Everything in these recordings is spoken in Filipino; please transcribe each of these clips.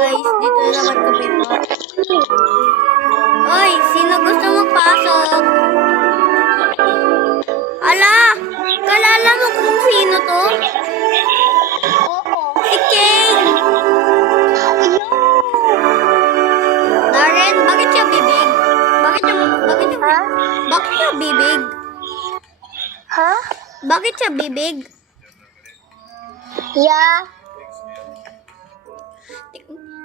guys, dito na naman kami pa. Hoy, sino gusto magpasok? Ala, kalala mo kung sino to? Si Kane. Darren, bakit siya bibig? Bakit siya bibig? Ha? Bakit siya bibig? Yeah.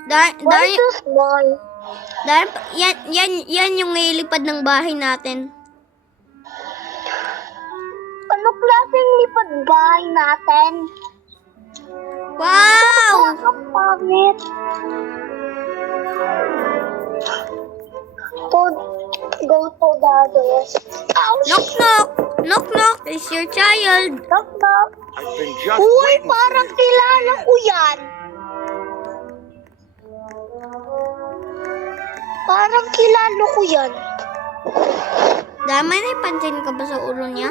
Why Darren, too small? yan yung nilipad ng bahay natin. Ano klaseng lipad bahay natin? Wow! Ang pangit. Go to the other. Ouch! Knock knock! Knock knock! Is your child? Knock, knock. I've been just Uy, waiting for parang you. kilala ko yan. Parang kilala ko yan. Dahil may napansin ka ba sa ulo niya?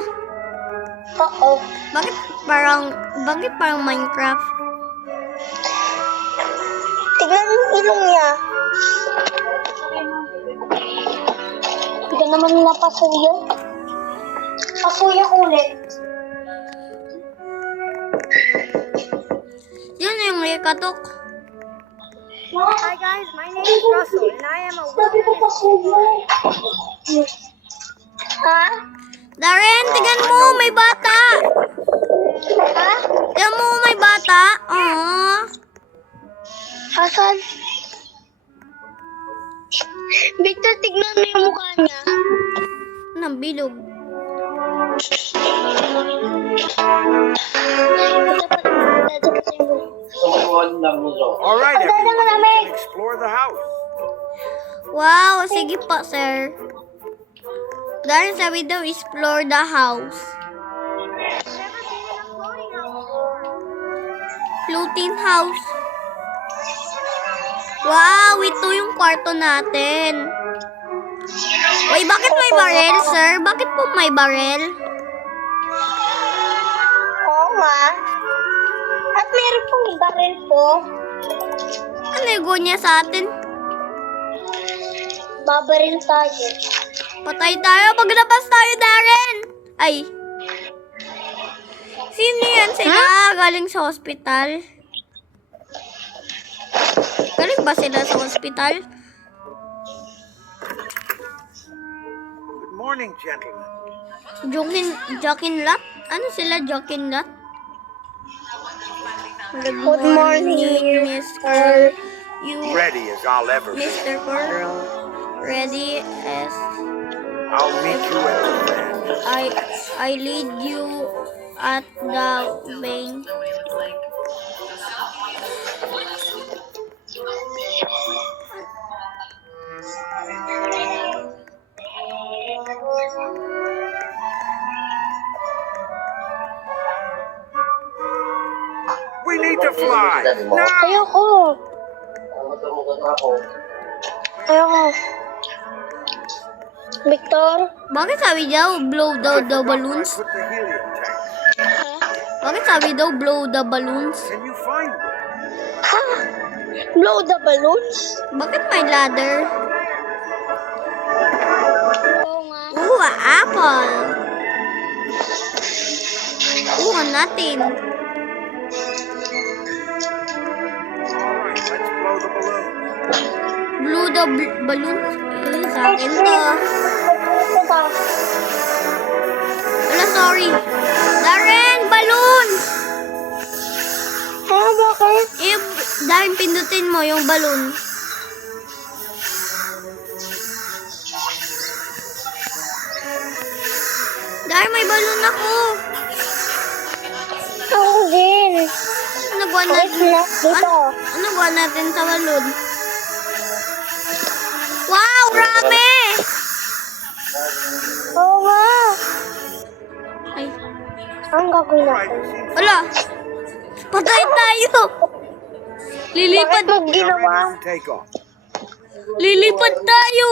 Oo. Bakit parang Minecraft? Tignan mo yung ilong niya. Hindi naman napasuyo. Pasuyo ulit. Yun yung rekatok. Hi guys, my name is Russell and I am a Sabi ko pasuyo. Ha? Darren, tingnan mo, may bata! Ha? Tingnan mo, may bata! Aww. Hasan? Victor, tignan mo yung mukha niya. Nang bilog. All right, Ang dami ng everyone, lamig. we can explore the house. Wow, sige po, sir. Darren, sabi daw, explore the house. Floating house. Wow, ito yung kwarto natin. Uy, bakit may barel, sir? Bakit po may barel? Oo nga. At meron pong baril po. Ano yung go niya sa atin? Babaril tayo. Patay tayo. Paglabas tayo, Darren. Ay. Sino yan sila? Galing sa hospital? Galing ba sila sa hospital? Good morning, gentlemen. Jokin lot? Ano sila, Jokin lot? Good morning, Mr. You, Ready as I'll ever be. Mr. Pearl. Ready as I'll meet you at the land. I lead you at the vein. We need to fly. Now! Ayoko. Ayoko. Victor? Bakit sabi daw blow the balloons? Put the helium tank. Bakit sabi daw blow the balloons? Can you find them? Ha? Blow the balloons? Bakit may ladder? Oo nga. Ooh, apple. Ooh, natin. All right, let's blow the balloon. Blow the balloons? Eh, sa akin to. Ito ba? Wala, sorry. Darren, balloons! Ha, bakit? Eh, Darren, pindutin mo yung balloon. Darren, may balloon ako. Ako din. Ano ba Wait natin? na, dito. Ano ba natin sa balloon? Wow, rami! Oo nga. Ay, Ang gagawin All right, natin? it seems wala. Patay tayo. Bakit Lilipad. mo we are ginawa? ready to take off. Lilipad tayo.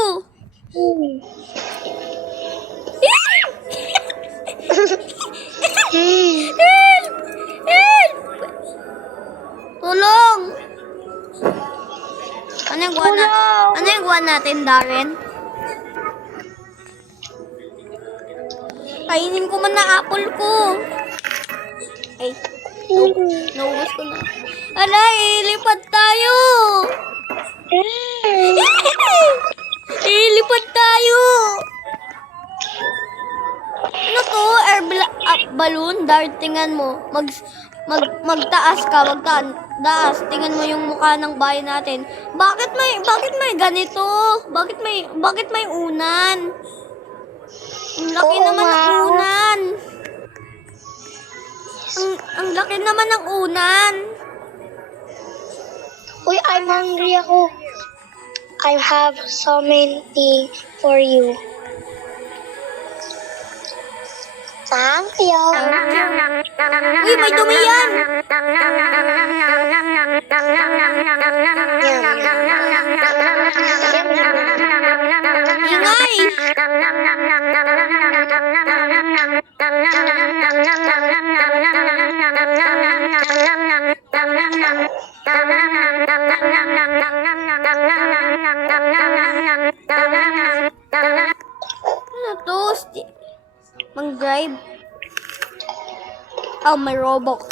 Help! Help! Tulong! Ano yung gawa natin, Darren? Kainin ko man na apple ko. Ay, naubos ko na. Ala, ilipad tayo! Ilipad tayo! Ano to? Balloon? Dartingan mo. Magtaas ka, magtaas. Tingnan mo yung mukha ng bahay natin. Bakit may ganito? Bakit may unan? Ang laki naman ng unan. Ang laki naman ng unan. Uy, I'm hungry ako. I have something for you. Thank you. Uy, may dumi yan. Ingay. Ano to? Mag-drive. Oh, may Robux.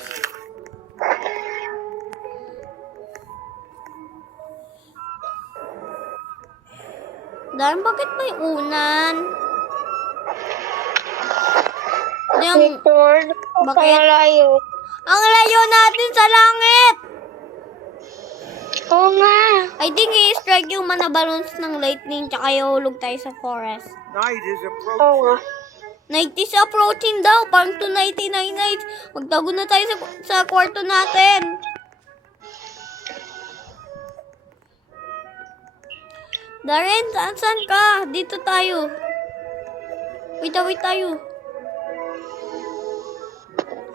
Dan, bakit may unan? Record. Bakit? Pangalayo. Ang layo natin sa langit! Oo nga. I think i-strike yung mana balloons ng lightning tsaka ihulog tayo sa forest. Night is approaching. Oo nga. Night is approaching daw. Parang 299 nights. Magtago na tayo sa kwarto natin. Darren, saan ka? Dito tayo. Wait tayo.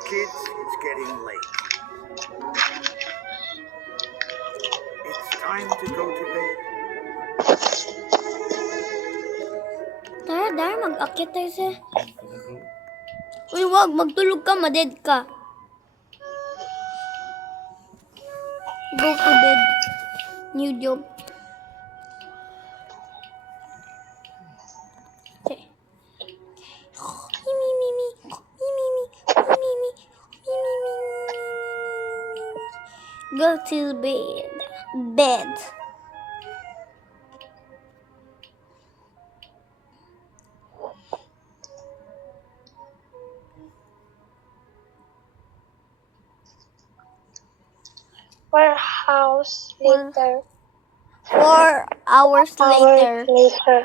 Kids, it's getting late. It's time to go to bed. Tara, mag-akyat tayo sa... Uy, wag. Magtulog ka, maded ka. Go to bed. New job. Okay. Go to bed. Bed. Warehouse later. 4 hours later. Later.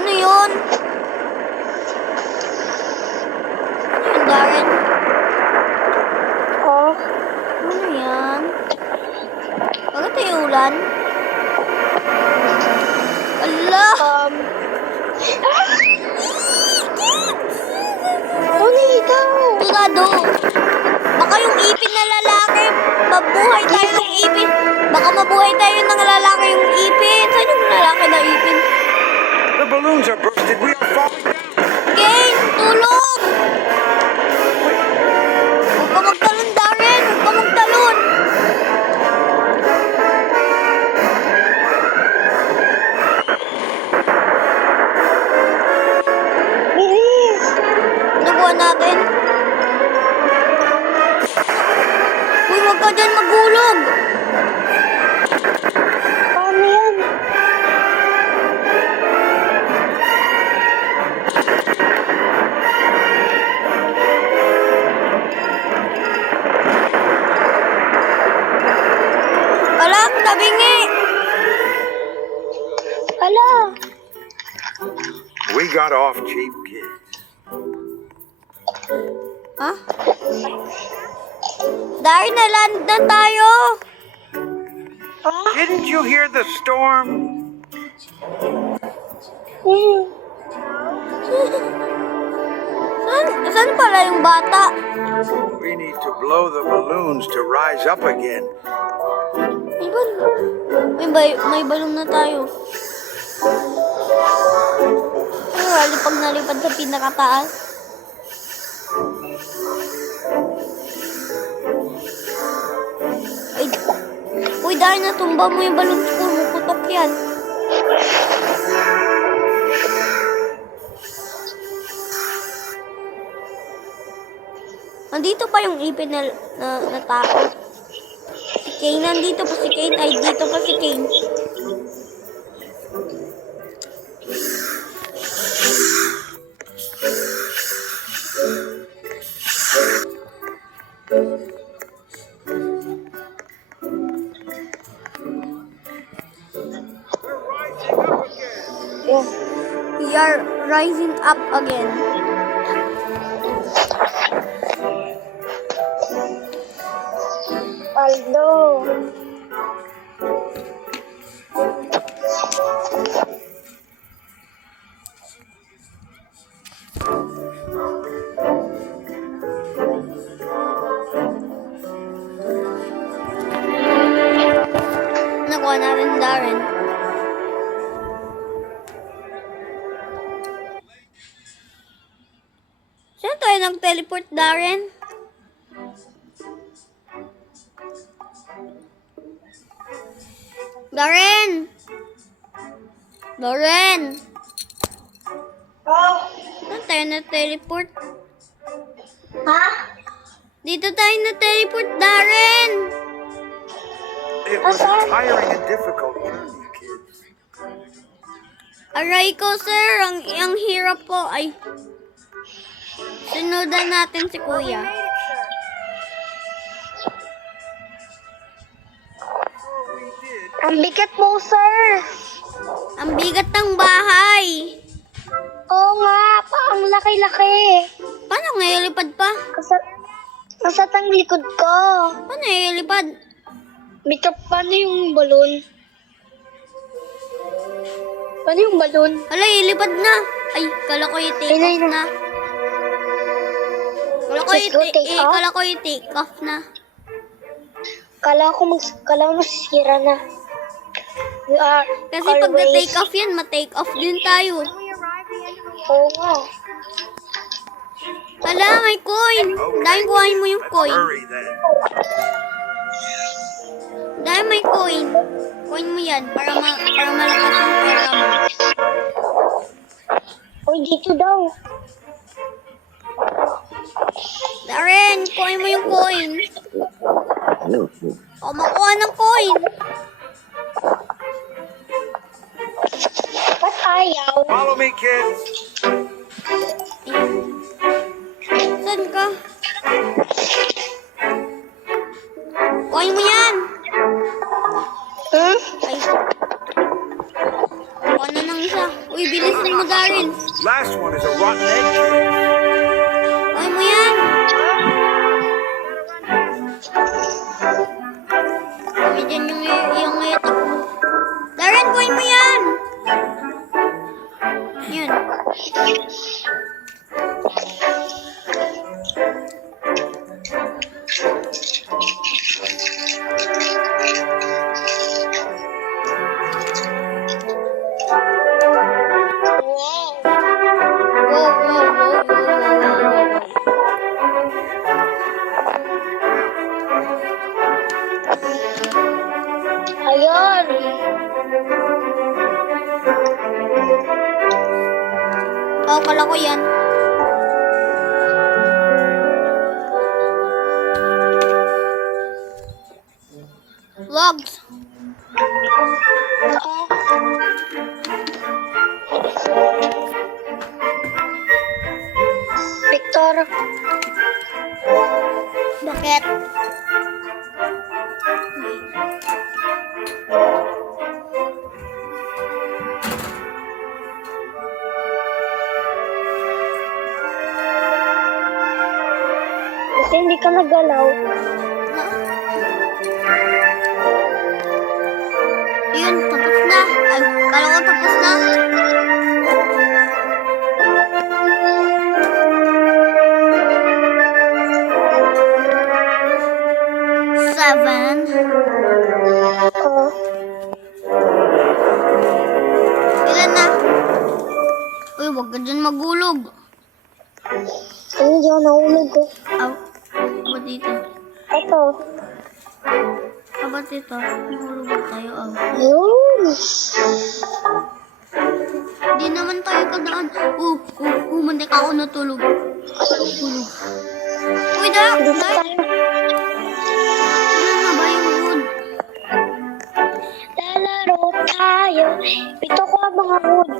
Ano yun? Darren? Oh. Ano yan? Bakit tayo ulan? Ala! Ano ikaw? Turado! Baka yung ipin na lalaki, mabuhay tayo ng ipin. Baka mabuhay tayo ng lalaki yung ipin. Saan yung lalaki na ipin? The balloons are bursted. We are falling down. Kane, tulong! Huwag ka magtalon, Darren! Huwag ka magtalon! Bilis! Nagawa natin? Uy, huwag ka dyan maghulog! Paano yan? Kalak, tabingi! Hala! We got off cheap, kids. Ha? Darren, naland na tayo! Didn't you hear the storm? Saan pala yung bata? We need to blow the balloons to rise up again. May balon na tayo. Lipag na lipad sa pinakataas. Uy, dahil natumba mo yung balon ko. putok yan. Nandito pa yung ipin na tao. Si Kane nandito pa si Kane. Ay, dito pa si Kane. Yeah. We are rising up again. Aldo. Nakuha natin Darren. Saan tayo nag-teleport, Darren? Darren! Darren! Oh. Saan tayo na-teleport? Ha? Dito tayo na-teleport, Darren! It was a tiring and difficult journey, kids. Aray ko, sir. Ang hirap po. Ay. Sinudan natin si Kuya. Before we did, Ang bigat mo, sir. Ang bigat ng bahay. Oo nga, ang laki-laki. Paano ngayalipad pa? Nasa tang likod ko. Paano ngayalipad? Bito, paano yung balon? Paano yung balon? Hala, ilipad na. Ay, kala ko i-take Ay, off na. Let's go take off? Kala ko i-take off na. Kala ko masisira na. We are Kasi always... pag na-take off yan, ma-take off din tayo. Oo nga. Hala, may coin. Dahil kuhain mo yung coin. hurry then. Dahil may coin. Coin mo yan para malakas yung pera mo. Uy, dito daw. Darren, kuhain mo yung coin. O, makuha ng coin. Ba't ayaw? Follow me, kids. Saan ka? Kuhain mo yan. Hmm? Ay. Kuha na ng isa. Uy, bilisan mo, Darren. Last one is a rotten egg, kids. Kuhain mo yan. Kuhain dyan yung itak mo. Darren, kuhain mo yan. Yun. Wow. Wow. Ayun. Oh, kala ko yan. Vlogs. Victor. Bakit? Kasi hindi ka nagalaw. Yun, tapos na. Ay, kala ko tapos na. Seven. Oo. Ilan na? Uy, wag ka dyan magulog. Ano dyan, nahulog ko. Aw, ba't dito? Ito. Ba't dito? Nahulog ba tayo? Aw. Yun. Di naman tayo kadaan. Muntik ako natulog. Tulog. Uy, Day! Dito Day! tayo. Ano na ba yung wood? Lalaro tayo. Ito ko ang mga wood.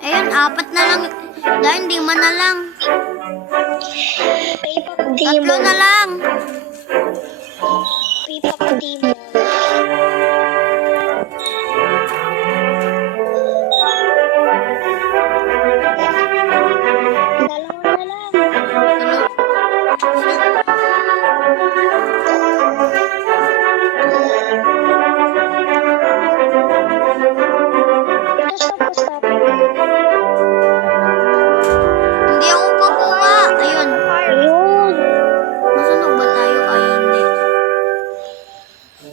Ayun, 4 na lang. Day, hindi man na lang. Paper 3 demon. na lang. Paper demon. Dalawa na lang. Ito sa pusta. Hindi ako kukuha. Ayun. Ayun. Masunog ba tayo? Ay, hindi.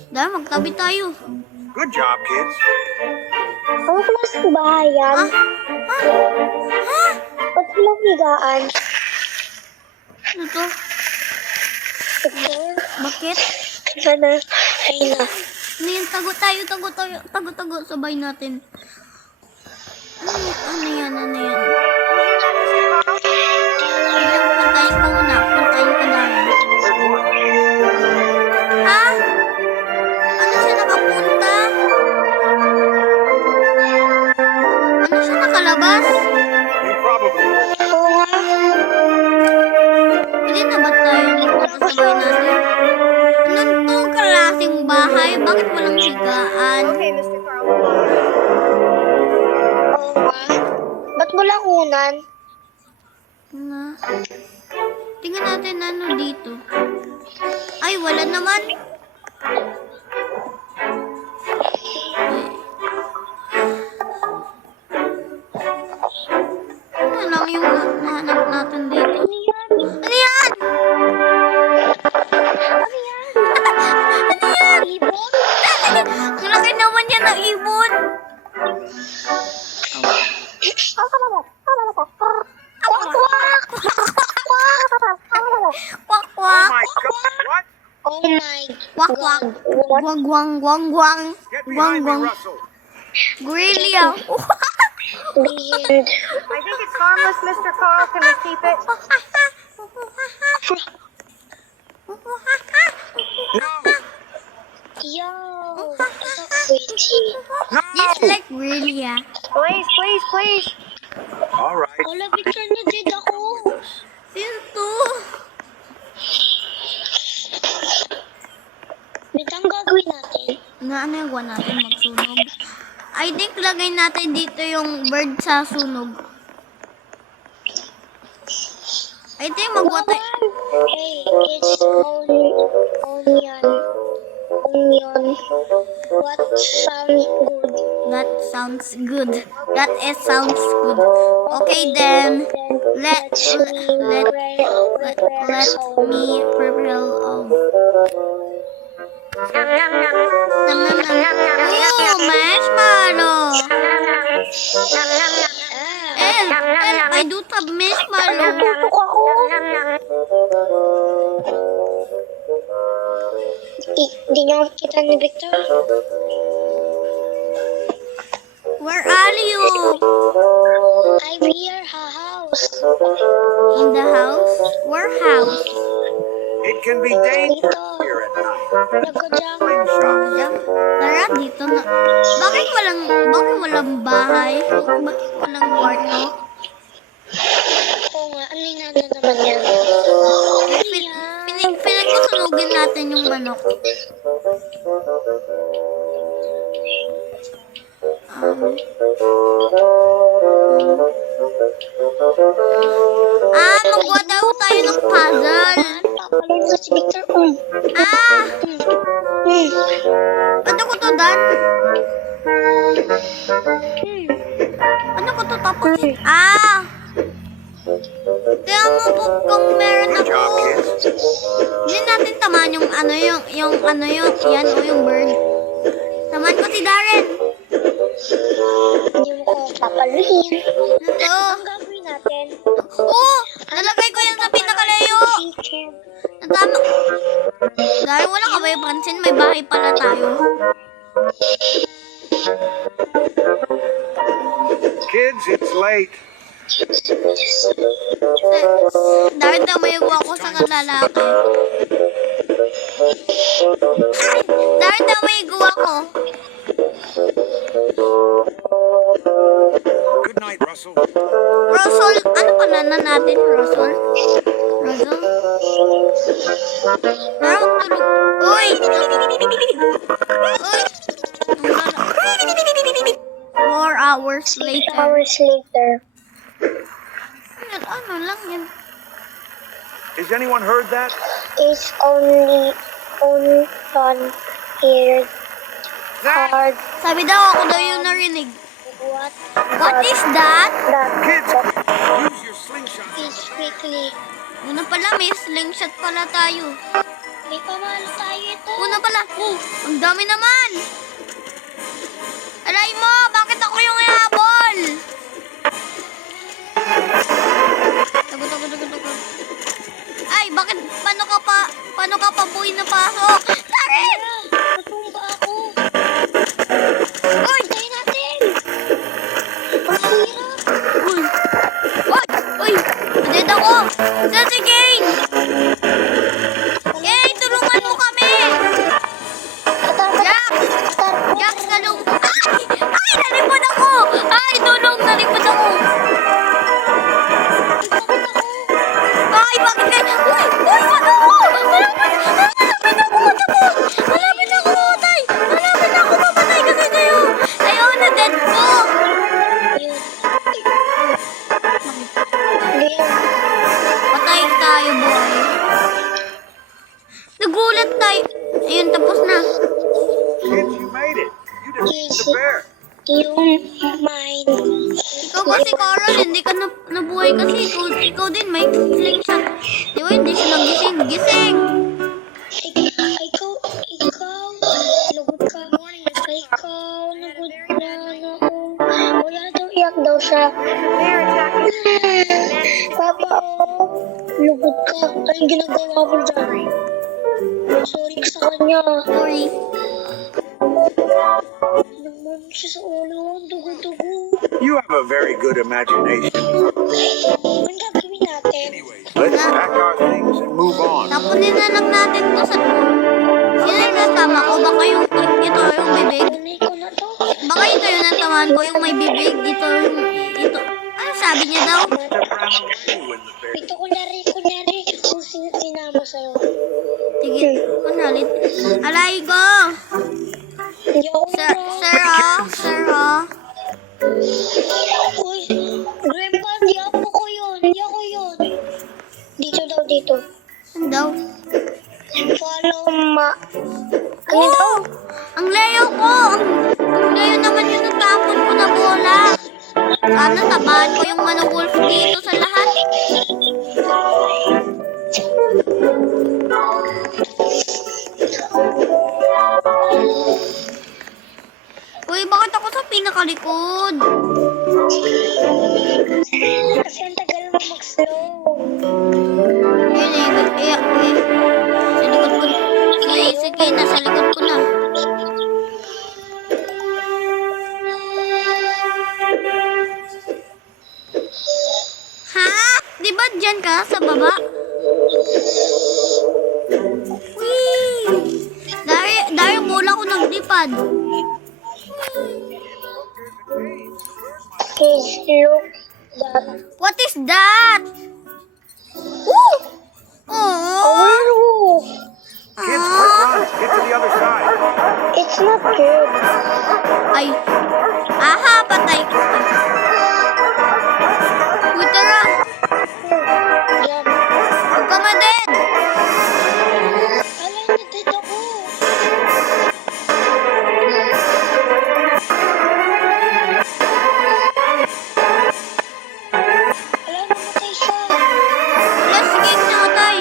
Day, magtabi tayo. Good job, kids. Ang class ko ba yan? Ba't walang higaan? Ano to? Ito. Bakit? Sana. Ay na. Ano yan? Tago tayo. Sabay natin. Ano yan? Puntahin ko muna. Puntahin ko dahil. Ha? Ano siya nakapunta? Ano siya nakalabas? You probably Oo nga. Hindi na ba tayo magpatasabay natin? Anong tong klaseng bahay? Bakit walang higaan? Okay, Mr. Carl. Oo nga. Ba't mo lakunan? Nga. Tingnan natin ano dito. Ay, wala naman. Ano lang yung nahanap natin dito? Ano yan? Ano yan? Ano yan? Ano yan? Ibon? Ang laki naman yan ng ibon. Kwak Oh kwak. my God! What? Oh my Kwak kwak. God. Gwang gwang gwang gwang. Get Gwang behind me, gwang. Russell. Grillia. Legend. I think it's harmless, Mr. Carl. Can we keep it? No! Yo. Ito pretty. No! Just like Grillia. Please. All right. Wala picture na din ako. Sino to? Dito ang gagawin natin. Ano yung gawa natin magsunog? I think lagay natin dito yung bird sa sunog. I think magwa tayo. Hey, it's onion. Onion. What sounds good? That sounds good. Sounds good. Okay then. Let me prepare of. Oh, marshmallow. I do have marshmallow. Tutok ako. Di niya kita ni Victor. Where are you? I'm here, house. In the house? Where house? It can be dangerous Dito. here at night. Nagkadyang. Slingshot. Diyan. Tara, dito na. Bakit walang bahay? Bakit walang kwarto? Oo nga, ano yung natin naman yan? Piling ko sunugin natin yung manok. Magawa daw tayo ng puzzle. Papalun ko si Victor. Ano ko to, Dan? Ano ko to tapos? Kaya mo po kung meron Good ako. job, kids. Hindi natin tamaan yung yan o yung bird. Tamaan ko si Darren. Hindi mo ko papaluhin. Ito. Ang gagawin natin? Oh! Nalagay ko yan sa pinakalayo. Chicken. Natama. Dahil wala ka ba yung pansin, may bahay pala tayo. Kids, it's late. Dahil namayag ako sa kalalaki. Dahil namayag ako. Good night, Russell. Russell, ano pangalan natin, Russell? Russell? Parang tulog. Uy! Uy! 4 hours 6 later. hours later. Ano lang yan? Has anyone heard that? It's only one here. Hard. Sabi daw ako daw yung narinig. What? What is that? That Kids, use your slingshot. is quickly. Una pala, may slingshot pala tayo. May pamalo tayo ito. Una pala, ang dami naman. Alay mo, bakit ako yung ihabol? Tago. Ay, bakit, paano ka pa buhay na pasok? Tarin! Natumba ako. Uy! Tayo natin. Ang hirap. Uy! Uy! Dead ako! Saan si Kane? Kane, tulungan mo kami! Jack! Jack, salong... Ay! Nalipad ako! Ay, tulong! Nalipad ako! Ay, bakit kayo? Uy! Paano ako? Malapit ako mamatay! Malapit ako mamatay kasi kayo! Ayaw na, dead ko! Patay tayo, boy. Nagulat tayo. Ayun, tapos na. Kids, you made it. You defeated the bear. Yung mine. Ikaw kasi, Carol, hindi ka nabuhay kasi. Ikaw din, may slingshot. Di ba, hindi siya nagising. Gising! Ikaw, lugod ka. Ikaw, lugod na noong. Wala daw, iyak daw siya. Papa, lugod ka. Anong ginagawa mo dyan? Sorry ka sa kanya. Sorry. Naman siya sa ulo. Ang dugo-dugo. You have a very good imagination. Ang gagawin natin? Let's pack our things and move on. Tapunin na lang natin to sa... Sino na tama ko? Baka yung ito yung bibig. Tunay ko na to. Baka ito yung natamaan ko, yung may bibig. Ito. Ano sabi niya daw? Step ran away when the bear. Ito kunyari. Kung sinama sa'yo. Sige, kunalit. Alay ko! Hindi ako Sir, ah. Uy, Grandpa, di ako yun. Dito daw, dito. Ano daw? Follow ma. Ano Oh! daw? Ang layo ko! Ang layo naman yung natapon ko na bola. Sana tabahan ko yung manong wolf dito sa lahat. Uy, bakit ako sa pinakalikod? Kasi ang tagal mo mag-slow. Yun sa likod ko. Sige, nasa likod ko na. Ha? Di ba dyan ka sa baba? Whee! Dahil bola ko naglipad. Please look that. What is that? Woo! Oh! Kids, quick run. Get to the other side. It's not good. Ay. Aha, patay ko. Uy, tara. Yan. Huwag ka ma-dead. Alam niyo, dito ako. Alam, namatay siya. Wala, sige, namatay.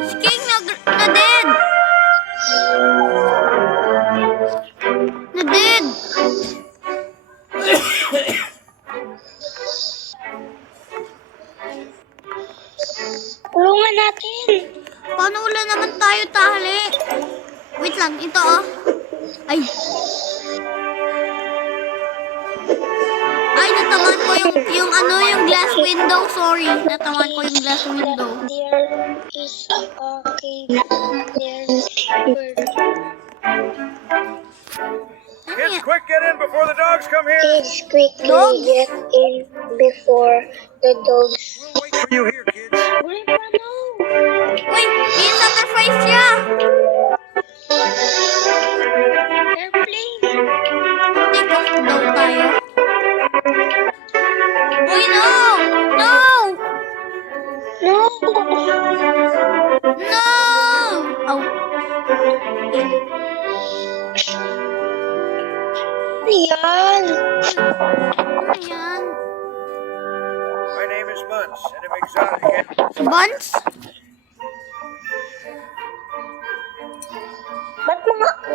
Si King na-dead. Tulungan natin. Paano wala naman tayo tali? Wait lang, ito oh. Ay. Ay, nataman ko yung ano, yung glass window. Sorry, nataman ko yung glass window. There is a cave near bird. Ano Kids, yan? quick, get in before the dogs come here. Kids quickly Dogs? get in before the dogs. We'll wait for you here, kids. Grandpa, no! Uy, i-sacrifice siya. Airplane! Take off daw tayo. Uy, no! No! No! No! Oh. Yan! Ano yan? My name is Buns, and I'm exotic. Buns?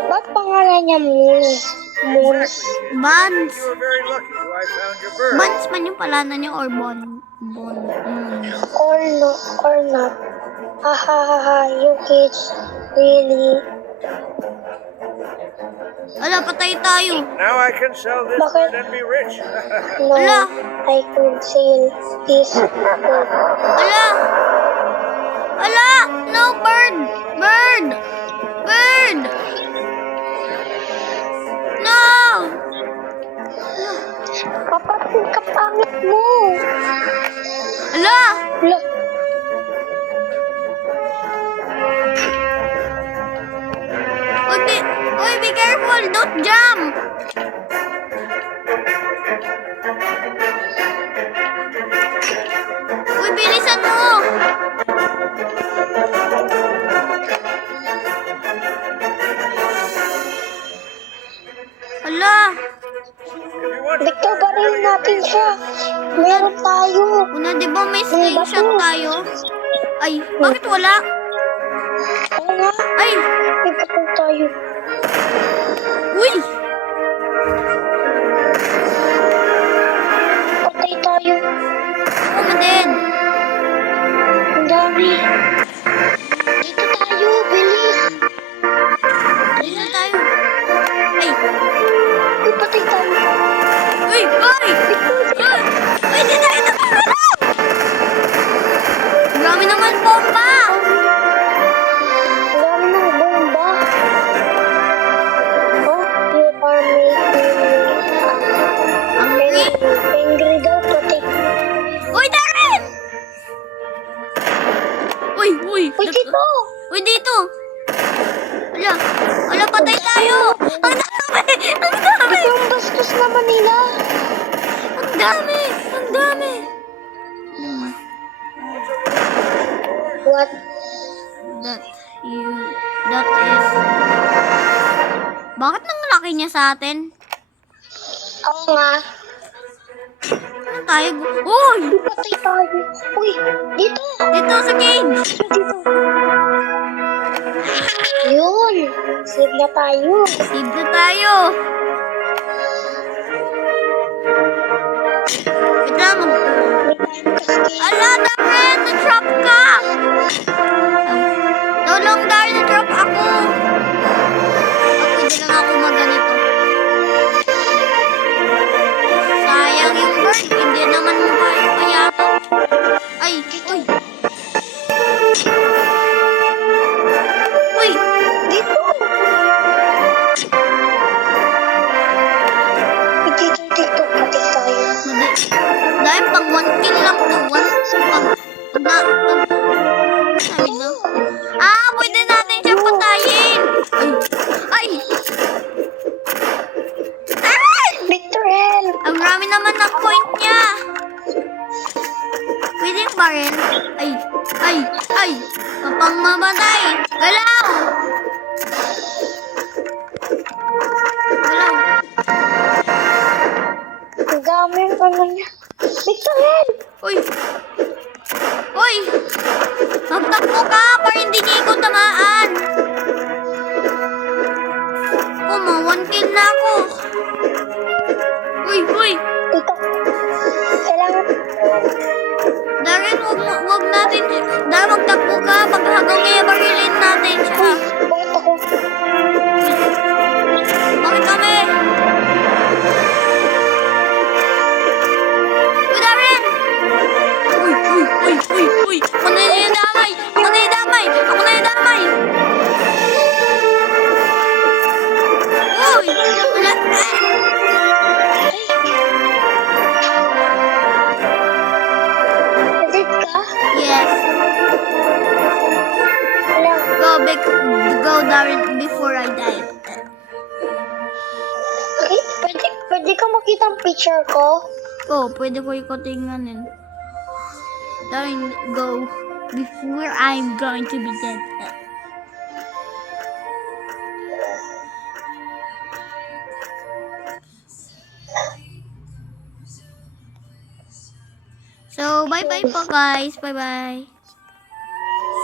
Ba't pangalan niya Moons? Moons? Buns. You were very lucky. I found your bird. Buns man yung palanan niya or Bon? Or no, or not. Ha ha ha ha, you kids really. Ala, patay tayo. Now I can sell this Bakit? bird and be rich. No, Ala. I could sell this bird. Ala! Ala! No, bird! Bird! Bird! No! Kapangit mo. Ala! Look, Uy, be careful! Don't jump! Uy, bilisan mo! Ala! If you want Victor, baril natin siya. Meron tayo. Una, di ba may slingshot tayo? Ay, bakit wala? Oo nga, Ay! may kapal tayo. Uy! Patay tayo. Ako din! Ang dami. Dito tayo, bilis. Dito tayo. Ay! Uy, patay tayo. Uy! Uy! Uy! Uy! Di tayo nakakalaw! Grabe naman bomba! Ang dami ng bomba. Oh, you are making me Angry? angry daw, patay. Uy, Darren! Uy! Uy! Uy, dito. Uy, dito! Ala! Ala, patay tayo! Ang dami! Ang dami! Ito ang bastos naman nila. Ang dami! Ang dami! What? That is... Bakit nang laki niya sa atin? Oo nga. Ano tayo? Uy! Patay tayo. Uy, dito. Dito sa cage! Dito. Yun. Save na tayo. Save na tayo! Wait lang, May time kasi. ala, Darren! Na-trap ka! Tulong, Darren! Na-trap ako! Pwede lang ako maganito. Sayang yung bird. Hindi naman mo payato. Ay! Uy! Uy! Dito. Dito. Patay tayo. Dahil pang 1 kill lang to. Sabi na. Pwede natin siya patayin. Ay! Ay! Victor, help. Ang rami naman ng point niya. Pwede yung barrel. Ay! Mapang mamatay. Galaw! Ang dami ano niya. Victor, help. Uy! Magtakbo ka para hindi niya ikaw tamaan. Ma, 1 kill na ako. Uy! Dito. Kailangan. Darren, wag natin. Darren, pag hanggang ngayon barilin natin siya. Bakit ako? Bakit kami? Uy, Darren! Uy! Ako na yung damay! Ako na yung damay! Uy! Wala! Edit ka? Yes. Wala. Go, Darren, before I die. Okay, pwede ka makita ang picture ko? Pwede ko tingnan. Darren, go. Before I'm going to be dead. So, bye-bye po guys. Bye-bye.